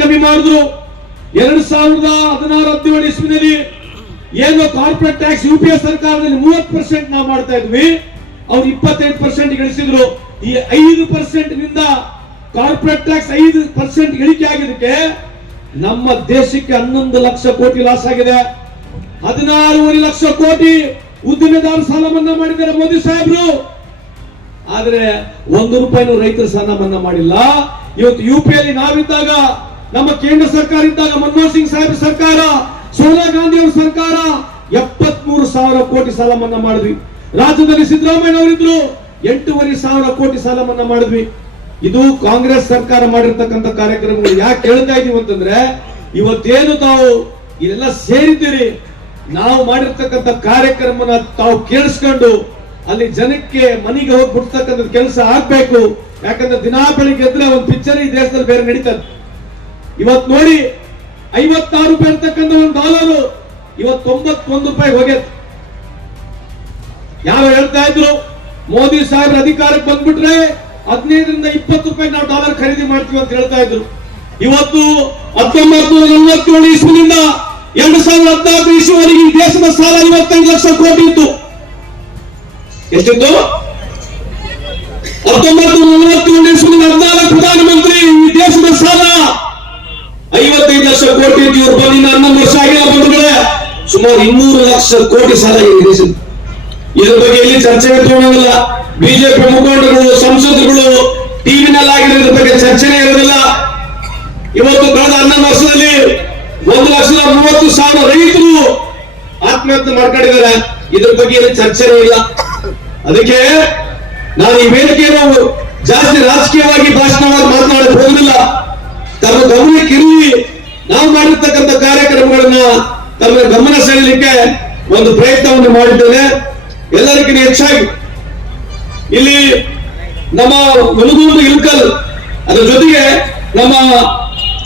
ಕಮ್ಮಿ ಮಾಡಿದ್ರು. ಎರಡ್ ಸಾವಿರದ ಹದಿನಾರು ಹದಿನೇಳು ಇಸ್ವಿನಲ್ಲಿ ಏನು ಕಾರ್ಪೊರೇಟ್ ಟ್ಯಾಕ್ಸ್ ಯು ಪಿ ಸರ್ಕಾರದಲ್ಲಿ ಮೂವತ್ತು ಪರ್ಸೆಂಟ್ ನಾವು ಮಾಡ್ತಾ ಇದ್ವಿ. ಅವ್ರು ಇಪ್ಪತ್ತೈದು ಪರ್ಸೆಂಟ್ ಗಳಿಸಿದ್ರು. ಈ ಐದು ಪರ್ಸೆಂಟ್ನಿಂದ ಕಾರ್ಪೊರೇಟ್ ಟ್ಯಾಕ್ಸ್ ಐದು ಪರ್ಸೆಂಟ್ ಇಳಿಕೆ ಆಗಿದ್ದಕ್ಕೆ ನಮ್ಮ ದೇಶಕ್ಕೆ ಹನ್ನೊಂದು ಲಕ್ಷ ಕೋಟಿ ಲಾಸ್ ಆಗಿದೆ. ಹದಿನಾರೂವರೆ ಲಕ್ಷ ಕೋಟಿ ಉದ್ದಿಮೆದಾರ ಸಾಲ ಮನ್ನಾ ಮಾಡಿದ್ದಾರೆ ಮೋದಿ ಸಾಹೇಬ್ರು. ಆದ್ರೆ ಒಂದು ರೂಪಾಯಿನೂ ರೈತರ ಸಾಲ ಮನ್ನಾ ಮಾಡಿಲ್ಲ. ಇವತ್ತು ಯು ಪಿ ನಾವಿದ್ದಾಗ ನಮ್ಮ ಕೇಂದ್ರ ಸರ್ಕಾರ ಇದ್ದಾಗ ಮನಮೋಹನ್ ಸಿಂಗ್ ಸಾಹೇಬ್ ಸರ್ಕಾರ, ಸೋನಿಯಾ ಗಾಂಧಿ ಅವರ ಸರ್ಕಾರ ಎಪ್ಪತ್ಮೂರು ಸಾವಿರ ಕೋಟಿ ಸಾಲ ಮನ್ನಾ ಮಾಡಿದ್ವಿ. ರಾಜ್ಯದಲ್ಲಿ ಸಿದ್ದರಾಮಯ್ಯ ಅವರಿದ್ರು ಎಂಟೂವರೆ ಸಾವಿರ ಕೋಟಿ ಸಾಲ ಮನ್ನಾ ಮಾಡಿದ್ವಿ. ಇದು ಕಾಂಗ್ರೆಸ್ ಸರ್ಕಾರ ಮಾಡಿರ್ತಕ್ಕಂಥ ಕಾರ್ಯಕ್ರಮಗಳು. ಯಾಕೆ ಹೇಳ್ತಾ ಇದೀವಿ ಅಂತಂದ್ರೆ, ಇವತ್ತೇನು ತಾವು ಇದೆಲ್ಲ ಸೇರಿದ್ದೀರಿ. ನಾವು ಮಾಡಿರ್ತಕ್ಕಂಥ ಕಾರ್ಯಕ್ರಮನ ತಾವು ಕೇಳಿಸ್ಕೊಂಡು ಅಲ್ಲಿ ಜನಕ್ಕೆ ಮನೆಗೆ ಹೋಗಿ ಬಿಡ್ತಕ್ಕಂಥ ಕೆಲಸ ಆಗ್ಬೇಕು. ಯಾಕಂದ್ರೆ ದಿನಾ ಬೆಳಿಗ್ಗೆ ಎದ್ರೆ ಒಂದು ಪಿಕ್ಚರ್ ಈ ದೇಶದಲ್ಲಿ ಬೇರೆ ನಡೀತದೆ. ಇವತ್ ನೋಡಿ, ಐವತ್ತಾರು ರೂಪಾಯಿ ಇರ್ತಕ್ಕಂಥ ಒಂದು ಡಾಲರ್ ಇವತ್ ತೊಂಬತ್ತೊಂದು ರೂಪಾಯಿ ಹೋಗ್ಯದ ಯಾರು ಹೇಳ್ತಾ ಇದ್ರು, ಮೋದಿ ಸಾಹೇಬ್ರ ಅಧಿಕಾರಕ್ಕೆ ಬಂದ್ಬಿಟ್ರೆ ಹದಿನೈದರಿಂದ ಇಪ್ಪತ್ತು ರೂಪಾಯಿ ನಾವು ಡಾಲರ್ ಖರೀದಿ ಮಾಡ್ತೀವಿ ಅಂತ ಹೇಳ್ತಾ ಇದ್ರು. ಇವತ್ತು ಹತ್ತೊಂಬತ್ತು ನೂರ ನಲವತ್ತೇಳು ಇಸ್ವಿನಿಂದ ಎರಡು ಸಾವಿರದ ಹದಿನಾಲ್ಕು ಇಸ್ವಿವರೆಗೆ ಈ ದೇಶದ ಸಾಲ ಐವತ್ತೈದು ಲಕ್ಷ ಕೋಟಿ ಇತ್ತು. ಎಷ್ಟಿತ್ತು? ಹತ್ತೊಂಬತ್ತು ನೂರ ನಲವತ್ತೇಳು ಇಸ್ವಿನಿಂದ ಹದಿನಾಲ್ಕು ಪ್ರಧಾನಮಂತ್ರಿ ಈ ದೇಶದ ಸಾಲ ಐವತ್ತೈದು ಲಕ್ಷ ಕೋಟಿ ಇವ್ರು ಬಂದಿನ ಹನ್ನೊಂದು ವರ್ಷ ಬಂಧುಗಳೇ ಸುಮಾರು ಇನ್ನೂರು ಲಕ್ಷ ಕೋಟಿ ಸಾಲ ಇದೆ ಇದ್ರ ಬಗ್ಗೆ ಎಲ್ಲಿ ಚರ್ಚೆ ತಗೊಳ್ಳೋದಿಲ್ಲ ಬಿಜೆಪಿ ಮುಖಂಡರು ಸಂಸದರುಗಳು ಟಿವಿನಲ್ಲಿ ಆಗಿರೋದ್ರ ಬಗ್ಗೆ ಚರ್ಚೆನೇ ಇರೋದಿಲ್ಲ. ಇವತ್ತು ಕಳೆದ ಹನ್ನೊಂದು ವರ್ಷದಲ್ಲಿ ಒಂದು ಲಕ್ಷದ ಮೂವತ್ತು ಸಾವಿರ ರೈತರು ಆತ್ಮಹತ್ಯೆ ಮಾಡ್ಕೊಂಡಿದ್ದಾರೆ. ಇದ್ರ ಬಗ್ಗೆ ಏನು ಚರ್ಚೆನೇ ಇಲ್ಲ. ಅದಕ್ಕೆ ನಾನು ಈ ವೇದಿಕೆಯನ್ನು ಜಾಸ್ತಿ ರಾಜಕೀಯವಾಗಿ ಭಾಷಣವಾಗಿ ಮಾತನಾಡಕ್ ಹೋಗುದಿಲ್ಲ. ತಮ್ಮ ಗಮನಕ್ಕೆ ಇರಲಿ ನಾವು ಮಾಡಿರ್ತಕ್ಕಂಥ ಕಾರ್ಯಕ್ರಮಗಳನ್ನ ತಮ್ಮ ಗಮನ ಸೆಳೆಯಲಿಕ್ಕೆ ಒಂದು ಪ್ರಯತ್ನವನ್ನು ಮಾಡಿದ್ದೇನೆ. ಎಲ್ಲರಿಗಿಂತ ಹೆಚ್ಚಾಗಿ. ಇಲ್ಲಿ ನಮ್ಮ ಮುನುಗೂರು ಇಲ್ಕಲ್ ಅದ್ರ ಜೊತೆಗೆ ನಮ್ಮ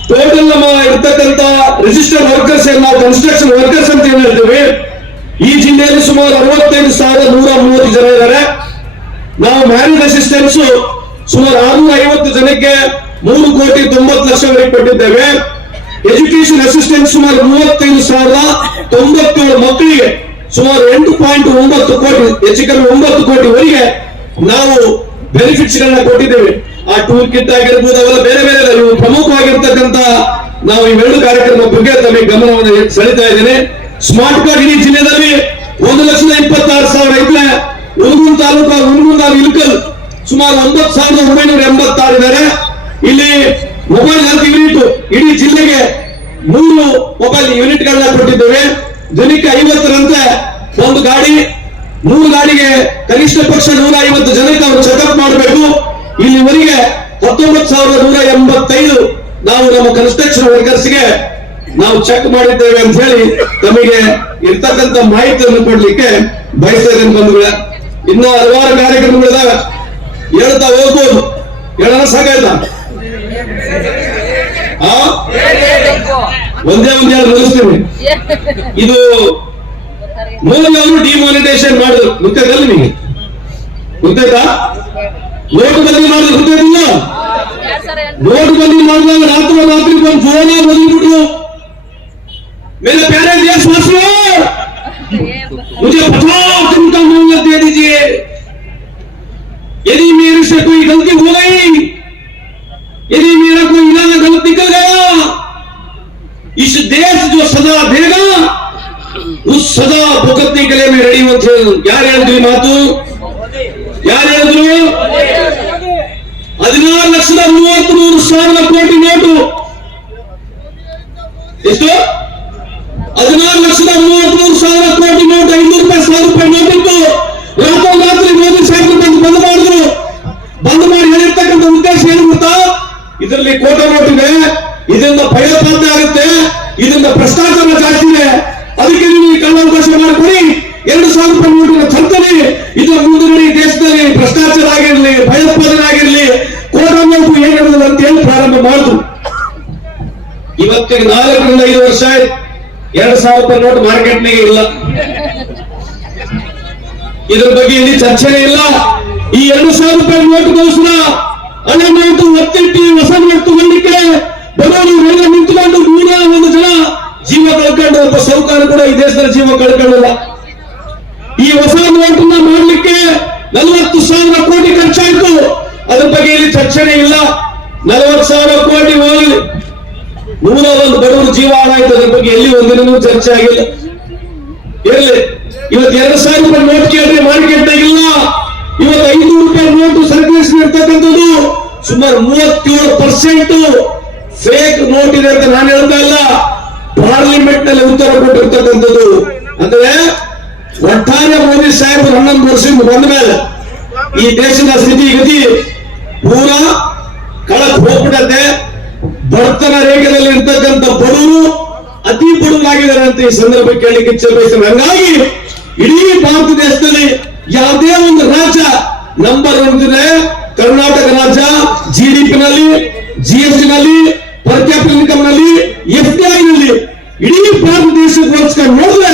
ಟೋಟಲ್ ನಮ್ಮ ಇರ್ತಕ್ಕಂಥ ರಿಜಿಸ್ಟರ್ ವರ್ಕರ್ಸ್ ನಾವು ಕನ್ಸ್ಟ್ರಕ್ಷನ್ ವರ್ಕರ್ಸ್ ಅಂತ ಏನ್ ಹೇಳ್ತೀವಿ? ಈ ಜಿಲ್ಲೆಯಲ್ಲಿ ಸುಮಾರು ಅರವತ್ತೈದು ಸಾವಿರದ ನೂರ ಮೂವತ್ತು ಜನ ಇದ್ದಾರೆ. ನಾವು ಮ್ಯಾರೇಜ್ ಅಸಿಸ್ಟೆನ್ಸ್ ಸುಮಾರು ಆರ್ನೂರ ಐವತ್ತು ಜನಕ್ಕೆ ಮೂರು ಕೋಟಿ ತೊಂಬತ್ತು ಲಕ್ಷವರೆಗೆ ಕೊಟ್ಟಿದ್ದೇವೆ. ಎಜುಕೇಶನ್ ಅಸಿಸ್ಟೆಂಟ್ ಸುಮಾರು ಮೂವತ್ತೈದು ಸಾವಿರದ ತೊಂಬತ್ತೇಳು ಮಕ್ಕಳಿಗೆ ಸುಮಾರು ಎಂಟು ಪಾಯಿಂಟ್ ಒಂಬತ್ತು ಕೋಟಿ, ಹೆಚ್ಚು ಕಡಿಮೆ ಒಂಬತ್ತು ಕೋಟಿವರೆಗೆ ನಾವು ಬೆನಿಫಿಟ್ಸ್ ಗಳನ್ನ ಕೊಟ್ಟಿದ್ದೇವೆ. ಆ ಟೂರ್ ಕಿಟ್ ಆಗಿರ್ಬೋದು, ಅವೆಲ್ಲ ಬೇರೆ ಬೇರೆ. ಇವು ಪ್ರಮುಖವಾಗಿರ್ತಕ್ಕಂಥ ನಾವು ಇವೆರಡು ಕಾರ್ಯಕ್ರಮ ಬಗ್ಗೆ ತಮಗೆ ಗಮನವನ್ನು ಸೆಳೀತಾ ಇದ್ದೇನೆ. ಸ್ಮಾರ್ಟ್ ಕಾರ್ಡ್ ಇಡೀ ಜಿಲ್ಲೆಯಲ್ಲಿ ಒಂದು ಲಕ್ಷದ ಇಪ್ಪತ್ತಾರು ಸಾವಿರ ಇದ್ರೆ ಹುಣಗುನ್ ತಾಲೂಕು ಹುಣಗುನ್ ಇಲ್ಕಲ್ ಸುಮಾರು ಒಂಬತ್ತು ಸಾವಿರದ ಒಂಬೈನೂರ ಎಂಬತ್ತಾರು ಇದ್ದಾರೆ ಇಲ್ಲಿ ಮೊಬೈಲ್ ಹೆಲ್ತ್ ಯೂನಿಟ್ ಇಡೀ ಜಿಲ್ಲೆಗೆ ಮೂರು ಮೊಬೈಲ್ ಯೂನಿಟ್ ಗಳನ್ನ ಕೊಟ್ಟಿದ್ದೇವೆ. ದಿನಕ್ಕೆ ಐವತ್ತರಂತೆ ಒಂದು ಗಾಡಿ, ಮೂರು ಗಾಡಿಗೆ ಕನಿಷ್ಠ ಪಕ್ಷ ನೂರ ಐವತ್ತು ಜನಕ್ಕೆ ಅವರು ಚೆಕಪ್ ಮಾಡಬೇಕು. ಇಲ್ಲಿವರೆಗೆ ಹತ್ತೊಂಬತ್ತು ಸಾವಿರದ ನೂರ ಎಂಬತ್ತೈದು ನಾವು ನಮ್ಮ ಕನ್ಸ್ಟ್ರಕ್ಷನ್ ವರ್ಕರ್ಸ್ಗೆ ನಾವು ಚೆಕ್ ಮಾಡಿದ್ದೇವೆ ಅಂತ ಹೇಳಿ ತಮಗೆ ಇರ್ತಕ್ಕಂಥ ಮಾಹಿತಿಯನ್ನು ಕೊಡ್ಲಿಕ್ಕೆ ಬಯಸ್ತಾ ಬಂಧುಗಳೇ. ಇನ್ನೂ ಹಲವಾರು ಕಾರ್ಯಕ್ರಮಗಳಿದಾವೆ. ಹೇಳ್ತಾ ಹೋಗ್ಬೋದು. ಹೇಳೋಣ ಸಾಕಾಯ್ತಾ ಆ ಒಂದೇ ಒಂದೇ ಮುಗಿಸ್ತೀನಿ ಇದು ಮೋದಿ ಅವರು ಡಿಮಾನಿಟೈಸೇಷನ್ ಮಾಡಿದ್ರು. ಗೊತ್ತಾಯ್ತಲ್ಲ ನಿಮಗೆ? ಗೊತ್ತಾಯ್ತಾ? ನೋಟು ಬಂದಿ ಮಾಡಿದ್ರು. ಗೊತ್ತಾಯ್ತಿಲ್ಲ? ನೋಟು ಬಂದಿ ಮಾಡಿದಾಗ ರಾತ್ರಿ ರಾತ್ರಿ ಬಂದು ಫೋನೇ ಬಂದ್ಬಿಟ್ರು. इस देश जो सजा देगा उस सजा भुगतने के लिए मैं रेडी हूं थे ಯಾರು ಹೇಳಿದ್ರಿ ಮಾತು ಯಾರು ಹೇಳಿದ್ರು ಹದಿನಾರು ಲಕ್ಷದ ಮೂವತ್ತ್ ಮೂರು ಸಾವಿರ ಕೋಟಿ ನೋಟು ಎಷ್ಟು ಹದಿನಾರು ಲಕ್ಷದ ಮೂವತ್ತ್ ಮೂರು ಸಾವಿರ ಕೋಟಿ ನೋಟ್ ಐನೂರು ರೂಪಾಯಿ ಸಾವಿರ ರೂಪಾಯಿ ನೋಟ್ ಇತ್ತು ರಾತ್ರಿ ಮೋದಿ ಸಾಹೇಬರು ಬಂದು ಬಂದ್ ಮಾಡಿದ್ರು ಬಂದ್ ಮಾಡಿ ಹೇಳಿರ್ತಕ್ಕಂಥ ಉದ್ದೇಶ ಏನು ಗೊತ್ತಾ ಇದರಲ್ಲಿ ಕೋಟ ನೋಟ್ ಇದೆ ಇದರಿಂದ ಭಯೋತ್ಪಾದನೆ ಆಗುತ್ತೆ? ಇದರಿಂದ ಭ್ರಷ್ಟಾಚಾರ ಜಾಸ್ತಿ ಇದೆ. ಅದಕ್ಕೆ ನೀವು ಈ ಕಳ್ಳಾವಕಾಶ ಮಾಡಿಕೊಡಿ. ಎರಡು ಸಾವಿರ ರೂಪಾಯಿ ನೋಟಿನ ತರ್ತದೆ ಇದು ಮುಂದಿನ ದೇಶದಲ್ಲಿ ಭ್ರಷ್ಟಾಚಾರ ಆಗಿರಲಿ, ಭಯೋತ್ಪಾದನೆ ಆಗಿರಲಿ ಕೋಟ ನೋಟು ಏನಿರೋದಿಲ್ಲ ಅಂತ ಹೇಳಿ ಪ್ರಾರಂಭ ಮಾಡಿದ್ರು. ಇವತ್ತಿಗೆ ನಾಲ್ಕರಿಂದ ಐದು ವರ್ಷ ಆಯ್ತು. ಎರಡು ಸಾವಿರ ರೂಪಾಯಿ ನೋಟ್ ಮಾರ್ಕೆಟ್ನಾಗೆ ಇಲ್ಲ. ಇದ್ರ ಬಗ್ಗೆ ಇಲ್ಲಿ ಚರ್ಚೆನೇ ಇಲ್ಲ. ಈ ಎರಡು ಸಾವಿರ ರೂಪಾಯಿ ನೋಟು ಹಳೆ ನೋಟು ಒತ್ತಿಟ್ಟು, ಹೊಸ ನೋಟ್ ತಗೊಂಡಿಕ್ಕೆ ಬರೋ ನೀವು ಮೇಲೆ ನಿಂತ್ಕೊಂಡು ನೀನೇ ಒಂದು ಜನ ಜೀವ ಕಳ್ಕೊಂಡು ಒಬ್ಬ ಸೌಕಾರ ಕೂಡ ಈ ದೇಶದ ಜೀವ ಕಳ್ಕೊಳ್ಳಲ್ಲ. ಈ ಹೊಸ ನೋಟನ್ನ ಮಾಡಲಿಕ್ಕೆ ನಲವತ್ತು ಸಾವಿರ ಕೋಟಿ ಖರ್ಚಾಯ್ತು. ಅದ್ರ ಬಗ್ಗೆ ಇಲ್ಲಿ ಚರ್ಚೆನೇ ಇಲ್ಲ. ನಲವತ್ತು ಸಾವಿರ ಕೋಟಿ ಹೋಗಿ ನೂರ ಒಂದು ಬಡವರು ಜೀವ ಹಾಳಾಯ್ತು. ಅದ್ರ ಬಗ್ಗೆ ಎಲ್ಲಿ ಒಂದಿನೂ ಚರ್ಚೆ ಆಗಿಲ್ಲ. ಎಲ್ಲಿ ಇವತ್ತು ಎರಡು ಸಾವಿರ ರೂಪಾಯಿ ನೋಟ್ ಕೇಳಿದ್ರೆ ಮಾರ್ಕೆಟ್ ಇಲ್ಲ ಇವತ್ತು ಐದು ರೂಪಾಯಿ ನೋಟು ಸರ್ಕರಿಸಿರ್ತಕ್ಕಂಥದ್ದು ಸುಮಾರು ಮೂವತ್ತೇಳು ಪರ್ಸೆಂಟ್ ಫೇಕ್ ನೋಟ್ ಇದೆ ಅಂತ ನಾನು ಹೇಳ್ತಾ ಇಲ್ಲ. ಪಾರ್ಲಿಮೆಂಟ್ನಲ್ಲಿ ಉತ್ತರ ಕೊಟ್ಟಿರ್ತಕ್ಕಂಥದ್ದು. ಅಂದ್ರೆ ಒಟ್ಟಾರೆ ಮೋದಿ ಸಾಹೇಬ್ ಹನ್ನೊಂದು ವರ್ಷ ಬಂದ ಮೇಲೆ ಈ ದೇಶದ ಸ್ಥಿತಿ ಗತಿ ಪೂರಾ ಕಳಕ್ ಹೋಗ್ಬಿಡತ್ತೆ. ಬಡತನ ರೇಖೆಯಲ್ಲಿ ಇರ್ತಕ್ಕಂಥ ಬಡವರು ಅತಿ ಬಡವರಾಗಿದ್ದಾರೆ ಅಂತ ಈ ಸಂದರ್ಭ ಕೇಳಲಿಕ್ಕೆ ಇಚ್ಛೆ ಹಂಗಾಗಿ ಇಡೀ ಭಾರತ ದೇಶದಲ್ಲಿ ಯಾವುದೇ ಒಂದು ರಾಜ್ಯ ನಂಬರ್ ಒಂದಿದೆ ಕರ್ನಾಟಕ ರಾಜ್ಯ ಜಿ ಡಿ ಪರ್ ಕ್ಯಾಪಿಟಲ್ ಇನ್ಕಮ್ನಲ್ಲಿ ಎಫ್ ಡಿ ಐ ನಲ್ಲಿ ಇಡೀ ಭಾರತ ದೇಶಕ್ಕೆ ಹೋಲಿಸ್ಕೊಂಡು ನೋಡಿದ್ರೆ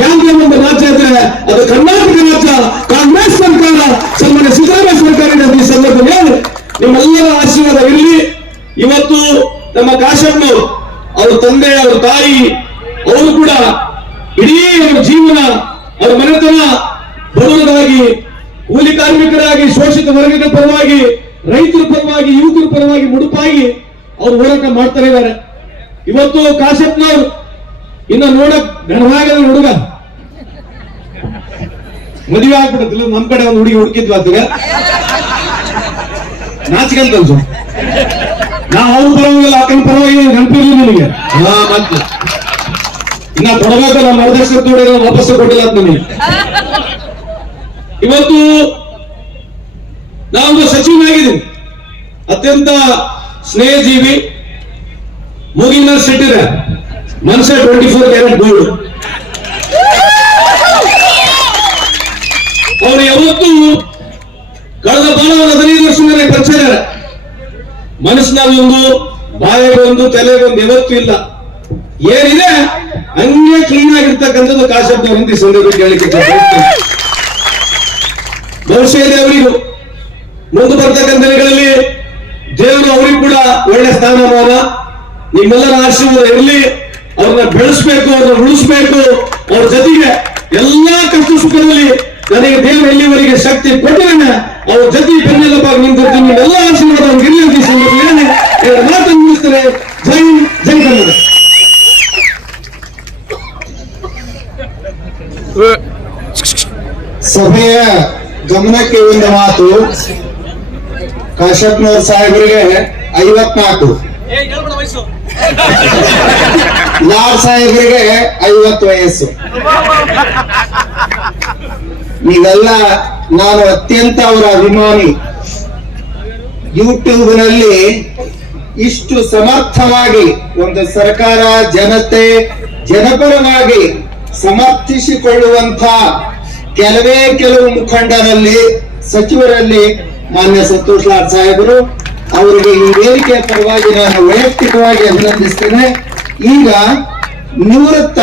ಯಾವುದೇ ಒಂದು ರಾಜ್ಯ ಇದ್ರೆ ಅದು ಕರ್ನಾಟಕ ರಾಜ್ಯ, ಕಾಂಗ್ರೆಸ್ ಸರ್ಕಾರ, ಸನ್ಮಾನ್ಯ ಸಿದ್ದರಾಮಯ್ಯ ಸರ್ಕಾರ ಈ ಸಂದರ್ಭದಲ್ಲಿ ನಿಮ್ಮೆಲ್ಲರ ಆಶೀರ್ವಾದ ಇರಲಿ ಇವತ್ತು ನಮ್ಮ ಕಾಶಮ್ಮ ಅವ್ರ ತಂದೆ, ಅವ್ರ ತಾಯಿ, ಅವರು ಕೂಡ ಇಡೀ ಅವ್ರ ಜೀವನ, ಅವ್ರ ಮನೆತನ ಬಡವರಾಗಿ ಕೂಲಿ ಕಾರ್ಮಿಕರಾಗಿ, ಶೋಷಿತ ವರ್ಗದ ಪರವಾಗಿ, ರೈತರ ಪರವಾಗಿ, ಯುವಕರ ಪರವಾಗಿ ಮುಡುಪಾಗಿ ಅವ್ರು ಹೋರಾಟ ಮಾಡ್ತಾರೆ ಇದ್ದಾರೆ. ಇವತ್ತು ಕಾಶ್ಯಪ್ನವ್ರು ಇನ್ನ ನೋಡಕ್ ಗಣವಾಗದ ಹುಡುಗ. ಮದುವೆ ಆಗ್ಬಿಡತ್ತಿಲ್ಲ ನಮ್ ಕಡೆ ಒಂದು ಹುಡುಗಿ ಹುಡುಕಿದ್ವಿ ನಾಚಿಕಲ್ ಕಲ್ಸು ನಾ ಅವ್ರ ಪರವಾಗಿಲ್ಲ ಆತನ ಪರವಾಗಿ ನೆನಪಿರ್ಲಿ ನನಗೆ. ಹಾ, ಮತ್ತೆ. ಇನ್ನ ನಮ್ಮ ಮರದಕ್ಷರ ದುಡ್ಡು ವಾಪಸ್ ಕೊಟ್ಟಿಲ್ಲ ಅಂತ ನನಗೆ. ಇವತ್ತು ನಾನು ಸಚಿವನಾಗಿದ್ದೀನಿ. ಅತ್ಯಂತ ಸ್ನೇಹಜೀವಿ, ಮೂಗಿನ ಸಿಟ್ಟಿದೆ ಮನುಷ್ಯ ಟ್ವೆಂಟಿ ಫೋರ್ ಕ್ಯಾರೆಟ್ ಗೋಲ್ಡ್ ಅವರು ಯಾವತ್ತೂ ಕಳೆದ ಬಾಳ ಒಂದು ಹದಿನೈದು ವರ್ಷದಿಂದ ಪರಿಚಯ ಮನಸ್ಸಿನಲ್ಲಿ ಒಂದು ಬಾಯ ಒಂದು ತಲೆ ಒಂದು ಯಾವತ್ತೂ ಇಲ್ಲ. ಏನಿದೆ? ಹಂಗೆ ಕ್ಲೀನ್ ಆಗಿರ್ತಕ್ಕಂಥದ್ದು ಕಾಶಬ್ದ ಹಿಂದಿ ಸಂದರ್ಭ ಇಷ್ಟಪಡ್ತೀನಿ. ಭವಿಷ್ಯ ಇದೆ ಅವರಿಗೂ. ಮುಂದೆ ಬರ್ತಕ್ಕಂಥ ದಿನಗಳಲ್ಲಿ ದೇವರು ಅವ್ರಿಗೆ ಕೂಡ ಒಳ್ಳೆ ಸ್ಥಾನಮಾನ. ನಿಮ್ಮೆಲ್ಲರ ಆಶೀರ್ವಾದ ಇರಲಿ. ಅವ್ರನ್ನ ಬೆಳೆಸ್ಬೇಕು, ಅವ್ರನ್ನ ಉಳಿಸ್ಬೇಕು. ಅವ್ರ ಜೊತೆಗೆ ಎಲ್ಲಾ ಕಷ್ಟ ಸುಖದಲ್ಲಿ ನನಗೆ ದೇವರು ಎಲ್ಲಿವರೆಗೆ ಶಕ್ತಿ ಕೊಟ್ಟಿದ್ದೇನೆ, ಅವ್ರ ಜೊತೆ ಬೆನ್ನೆಲುಬಾಗಿ ನಿಂತಿರ್ತೀನಿ. ಎಲ್ಲ ಆಶೀರ್ವಾದ ಅವ್ರಿಗೆ ಇರಲಿ ಅಂತ ಹೇಳಿ ಎರಡು ಮಾತನ್ನು ಜೈ ಜೈ ಕನ್ನಡ. ಸಭೆಯ ಗಮನಕ್ಕೆ ಒಂದು ಮಾತು ಕಾಶ್ಯಪ್ನವ್ರ ಸಾಹೇಬರಿಗೆ ಐವತ್ನಾಲ್ಕು. ಲಾರ್ ಸಾಹೇಬರಿಗೆ ಐವತ್ತು ವಯಸ್ಸು. ನೀವೆಲ್ಲ ನಾನು ಅತ್ಯಂತ ಅವರ ಅಭಿಮಾನಿ. ಯೂಟ್ಯೂಬ್ನಲ್ಲಿ ಇಷ್ಟು ಸಮರ್ಥವಾಗಿ ಒಂದು ಸರ್ಕಾರ ಜನತೆ ಜನಪರವಾಗಿ ಸಮರ್ಥಿಸಿಕೊಳ್ಳುವಂತ ಕೆಲವೇ ಕೆಲವು ಮುಖಂಡರಲ್ಲಿ ಸಚಿವರಲ್ಲಿ ಮಾನ್ಯ ಸಂತೋಷ್ ಲಾಡ್ ಸಾಹೇಬರು ಅವರಿಗೆ ಈ ವೇದಿಕೆಯ ಪರವಾಗಿ ನಾನು ವೈಯಕ್ತಿಕವಾಗಿ ಅಭಿನಂದಿಸ್ತೇನೆ. ಈಗ ನಿವೃತ್ತ